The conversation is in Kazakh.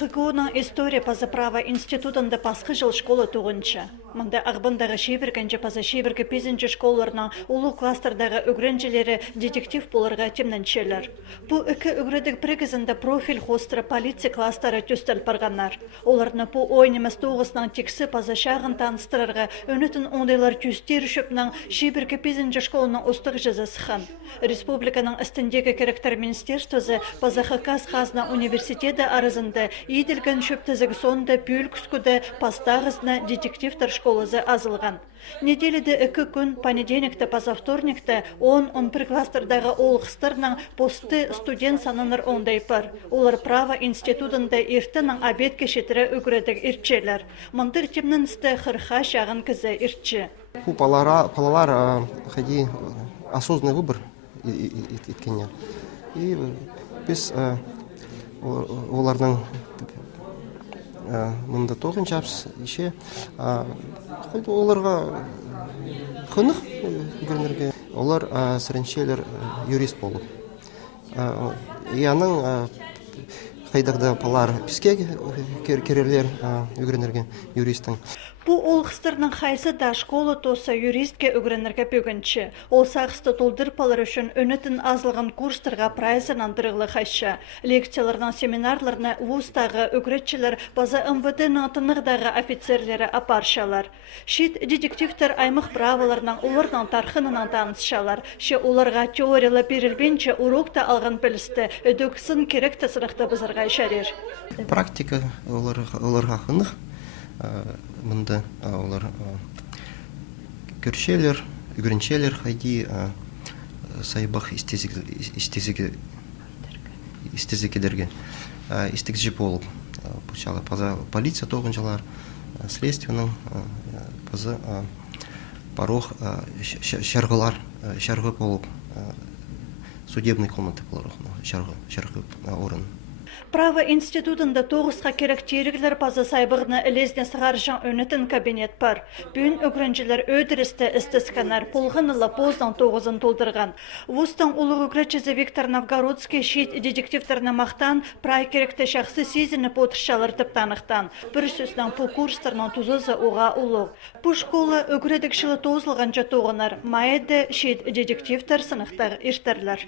ХГУның история паза права институтында пасқы жыл школа туғынчы. Мұнда ағбындағы шебіргенже паза шебіргі пезінчі школарының ұлы кластердағы үгренжелері детектив болырға темненчелер. Бұ үкі үгредік прегізінде профиль хостыры полиция кластары төстел парғанар. Оларны бұ ойнымыз тоғысынан тексі паза шағын таныстырырға өнітін ондайлар тюстер шөпнің шебіргі пезінчі школының ұстық жазы сыхан. Республиканың істіндегі керектер министерствосы паза Хакас Хазна университеті арызында иделген шөптізігі сонда пүлкіскуді пастағызна детективтар школызы азылған. Неделеде 2 күн понедельникті паза вторникті 10-11 кластердағы олғыстырның посты студент саныныр ондай пар. Олар право институтында ертінің обед кешетірі үгіредік иртчелер. Мұндыр темнің істі қырха шағын кізі иртчі. Бұл балалар ходи осознанный выбор еткеннен. И біз олардың мұнда тоғын жапс еше оларға қынық көрінерге. Олар сіріншелер юрист болып. Яның қайдағда палар піске керерлер үгірінерге юристің. Бұ олғыстырның қайсы да школа тоса юристке үгірінерге бөгінші. Ол сақысты толдыр палар үшін өнітін азылған курстырға прайзынан дырғылы қайшы. Лекцияларынан семинарларына вустағы үгіретчілер база МВД-ның тынығдағы офицерлері апаршалар. Шет детективтер аймық праваларынан олардан тархынынан танысшалар. Ше оларға теориялы берілбенче урокта алған білісті өдіксін керекті сырықты бізірға шарер. Практика оларға қынық. Мұнда олар көршелер, үгіріншелер қайди сайбақ істезекедерге істікжі болып. Полиция тоғынжалар, следственның пазы парох шарғы болып, судебный комнаты болар, шарғы орын. Право институтында тоғысқа керектерігілер пазы сайбығына ілезіне сығарышын өнітін кабинет бар. Бүгін үгірінжілер өдірісті істісканар полғынылы поздан тоғызын толдырған. Вустың ұлы үгіречізі Виктор Новгородский шет детективтеріні мақтан прай керекті шақсы сезіні потышшалар танықтан. Бір сөзінің бұл курстарының тұзызы оға ұлы. Бұл школа үгіредік шылы тозылғанша тоғынар. Майыды шет детективтер сынықтар іштерлер.